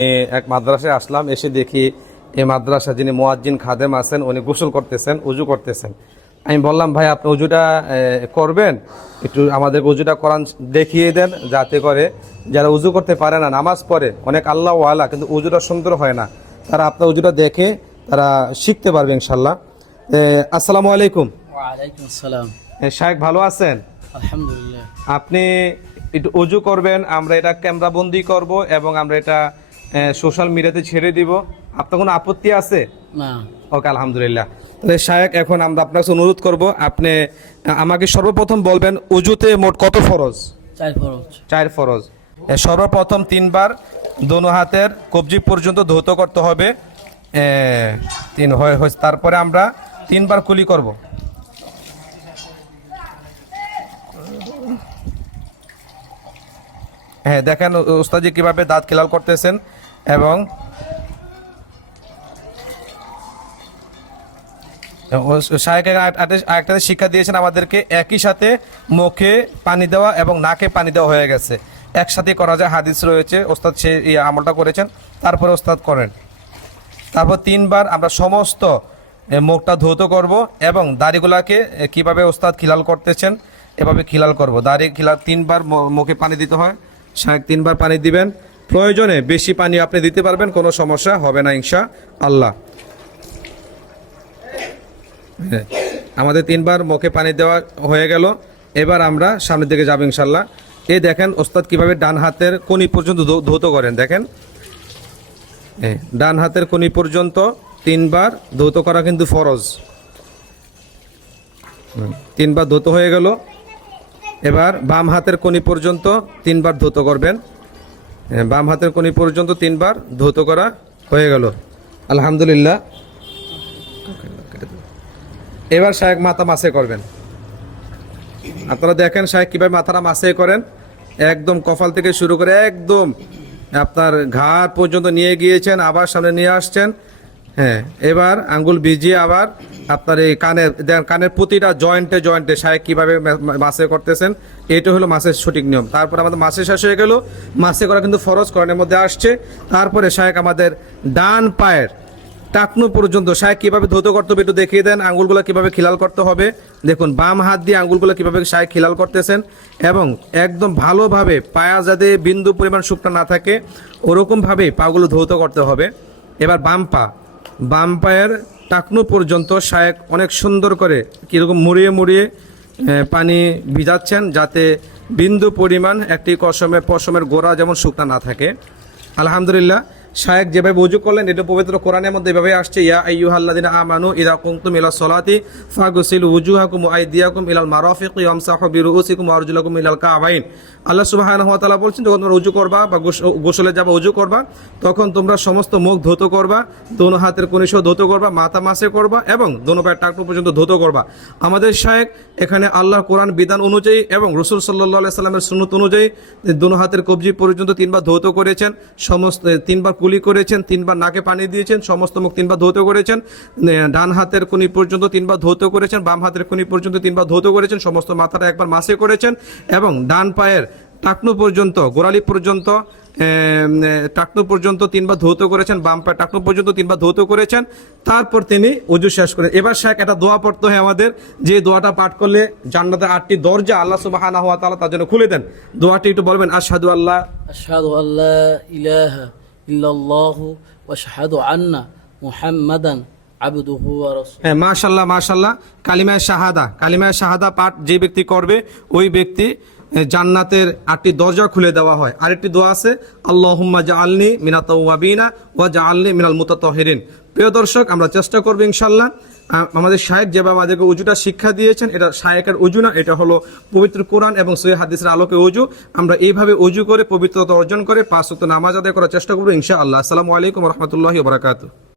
এক মাদ্রাসায় আসলাম এসে দেখি এই মাদ্রাসা যিনি মোয়াজ্জিন খাদেম আছেন উনি গোসল করতেছেন উজু করতেছেন। আমি বললাম ভাই আপনি উজুটা করবেন? একটু আমাদের উজুটা করান দেখিয়ে দেন যাতে করে যারা উজু করতে পারে না নামাজ পড়ে। অনেক আল্লাহ ওয়ালা কিন্তু উজুটা সুন্দর হয় না। তারা আপনার উজুটা দেখে তারা শিখতে পারবে ইনশাল্লাহ আসসালামু আলাইকুম। শায়েখ ভালো আছেন? আলহামদুলিল্লাহ। আপনি একটু উজু করবেন আমরা এটা ক্যামেরা বন্দি করব এবং আমরা এটা সোশ্যাল মিডিয়াতে ছেড়ে দিব। আপনার কোনো আপত্তি আছে? না। ওকে আলহামদুলিল্লাহ। তাহলে শায়েক এখন আমরা আপনার কাছে অনুরোধ করব আপনি আমাকে সর্বপ্রথম বলবেন উজুতে মোট কত ফরজ? চার ফরজ। চার ফরজ। সর্বপ্রথম তিনবার দোনো হাতের কবজি পর্যন্ত ধৌত করতে হবে। তিন হয় তারপরে আমরা তিনবার কুলি করব। হ্যাঁ দেখেন ও- ওস্তাজি কীভাবে দাঁত খেলাল করতেছেন এবং শাহেক শিক্ষা দিয়েছেন আমাদেরকে, একই সাথে মুখে পানি দেওয়া এবং নাকে পানি দেওয়া হয়ে গেছে। একসাথে করা যায়, হাদিস রয়েছে, ওস্তাদ সে আমলটা করেছেন। তারপরে ওস্তাদ করেন। তারপর তিনবার আমরা সমস্ত মুখটা ধৌত করব এবং দাড়িগুলাকে কীভাবে ওস্তাদ খিলাল করতেছেন, এভাবে খিলাল করব। দাড়ি খিলাল তিনবার মুখে পানি দিতে হয়। শাহেক তিনবার পানি দিবেন। প্রয়োজনে বেশি পানি আপনি দিতে পারবেন কোনো সমস্যা হবে না ইনশা আল্লাহ। হ্যাঁ, আমাদের তিনবার মুখে পানি দেওয়া হয়ে গেল। এবার আমরা সামনের দিকে যাব ইনশাল্লাহ। এ দেখেন ওস্তাদ কীভাবে ডান হাতের কোনি পর্যন্ত ধৌত করেন দেখেন। এই, ডান হাতের কোনি পর্যন্ত তিনবার ধৌত করা কিন্তু ফরজ। তিনবার ধৌত হয়ে গেল। এবার বাম হাতের কোনি পর্যন্ত তিনবার ধৌত করবেন। বাম হাতের কোনি পর্যন্ত তিনবার ধৌত করা হয়ে গেল। আলহামদুলিল্লাহ। এবার শায়েক মাথা মাসে করবেন। আপনারা দেখেন শায়েক কীভাবে মাথাটা মাসে করেন। একদম কপাল থেকে শুরু করে একদম আপনার ঘাট পর্যন্ত নিয়ে গিয়েছেন, আবার সামনে নিয়ে আসছেন। হ্যাঁ এবার আঙ্গুল ভিজিয়ে আবার আপনার এই কানের কানের প্রতিটা জয়েন্টে জয়েন্টে শায়েক কীভাবে মাসে করতেছেন, এটা হলো মাসের সঠিক নিয়ম। তারপর আমাদের মাসে শেষ হয়ে গেল, মাসে করা কিন্তু ফরজ করণের মধ্যে আসছে। তারপরে শায়েক আমাদের ডান পায়ের টাকনু পর্যন্ত শায়েক কীভাবে ধৌত করতে হবে একটু দেখিয়ে দেন, আঙ্গুলগুলো কীভাবে খিলাল করতে হবে। দেখুন, বাম হাত দিয়ে আঙ্গুলগুলো কীভাবে শায়েক খিলাল করতেছেন এবং একদম ভালোভাবে পায়া যাতে বিন্দু পরিমাণ শুকনা না থাকে ওরকমভাবে পাগুলো ধৌত করতে হবে। এবার বাম পা বাম পায়ের টাকনু পর্যন্ত শায়েক অনেক সুন্দর করে কীরকম মুড়িয়ে মুড়িয়ে পানি ভিজাচ্ছেন যাতে বিন্দু পরিমাণ একটি কসমের পশমের গোড়া যেমন শুকনা না থাকে। আলহামদুলিল্লাহ শায়েক যেভাবে উজু করলেন, এটা পবিত্র কোরআনের মধ্যে এভাবে আসছে, ইয়া আইয়ুহাল্লাযিনা আমানু ইযা কুমতুম ইলা সলাতি ফাগসিলু উজুহাকুম আইদিয়াকুম ইলাল মারাফিক ইয়ামসাহু বিরুউসিকুম আরজুলাকুম ইলাল কাবাইন। আল্লাহ সুবহানাহু ওয়া তাআলা বলছেন, যখন তোমরা উজু করবা বা গোস- গোসলে যাবা উজু করবা, তখন তোমরা সমস্ত মুখ ধৌত করবা, দোনো হাতের কনিষ্ঠ ধৌত করবা, মাথা মাসে করবা এবং দোনো পায়ের টাকটু পর্যন্ত ধৌত করবা। আমাদের শায়েক এখানে আল্লাহ কোরআন বিধান অনুযায়ী এবং রসুল সাল্লাহ সাল্লামের সুন্নত অনুযায়ী দোনো হাতের কবজি পর্যন্ত তিনবার ধৌত করেছেন, সমস্ত তিনবার কুলি করেছেন, তিনবার নাকে পানি দিয়েছেন, সমস্ত মুখ তিনবার ধৌত করেছেন ডান হাতের কোনি পর্যন্ত তিনবার ধৌত করেছেন, বাম হাতের কোনি পর্যন্ত তিনবার ধৌত করেছেন, সমস্ত মাথাটা একবার মাসে করেছেন এবং ডান পায়ের টাকনু পর্যন্ত, গোড়ালি পর্যন্ত টাকনু পর্যন্ত তিনবার ধৌত করেছেন, বাম পায়ে টাকনু পর্যন্ত তিনবার ধৌত করেছেন, তারপর তিনি উজু শেষ করেন। এবার শেখ, একটা দোয়া পড়তে হয় আমাদের, যে দোয়াটা পাঠ করলে জান্নাতের আটটি দরজা আল্লাহ সুবাহানা হওয়া তাআলা তার জন্য খুলে দেন। দোয়াটি একটু বলবেন, আশহাদু আল্লাহ। আশহাদু আল্লা ইলাহা ইল্লাল্লাহু ওয়া আশহাদু আন্না মুহাম্মাদান হ্যাঁ মাশাল্লাহ মাশাল্লাহ কালিমায় শাহাদা। কালিমায় শাহাদা পাঠ যে ব্যক্তি করবে, ওই ব্যক্তি জান্নাতের আটটি দরজা খুলে দেওয়া হয়। আরেকটি দোয়া আছে, আল্লাহম্মা জা আলনি মিনাত ওয়া জাআলনি মিনাল মুতাত প্রিয় দর্শক, আমরা চেষ্টা করব ইনশাআল্লাহ আ- আমাদের শায়েক যেভাবে আমাদেরকে উজুটা শিক্ষা দিয়েছেন, এটা শায়েকের উজু না, এটা হলো পবিত্র কোরআন এবং সৈয় হাদিসের আলোকে উজু। আমরা এইভাবে উজু করে পবিত্রতা অর্জন করে পাঁচ নামাজ আদায় করার চেষ্টা করব ইনশাআল্লাহ। আসসালামু আলাইকুম রহমতুল্লাহ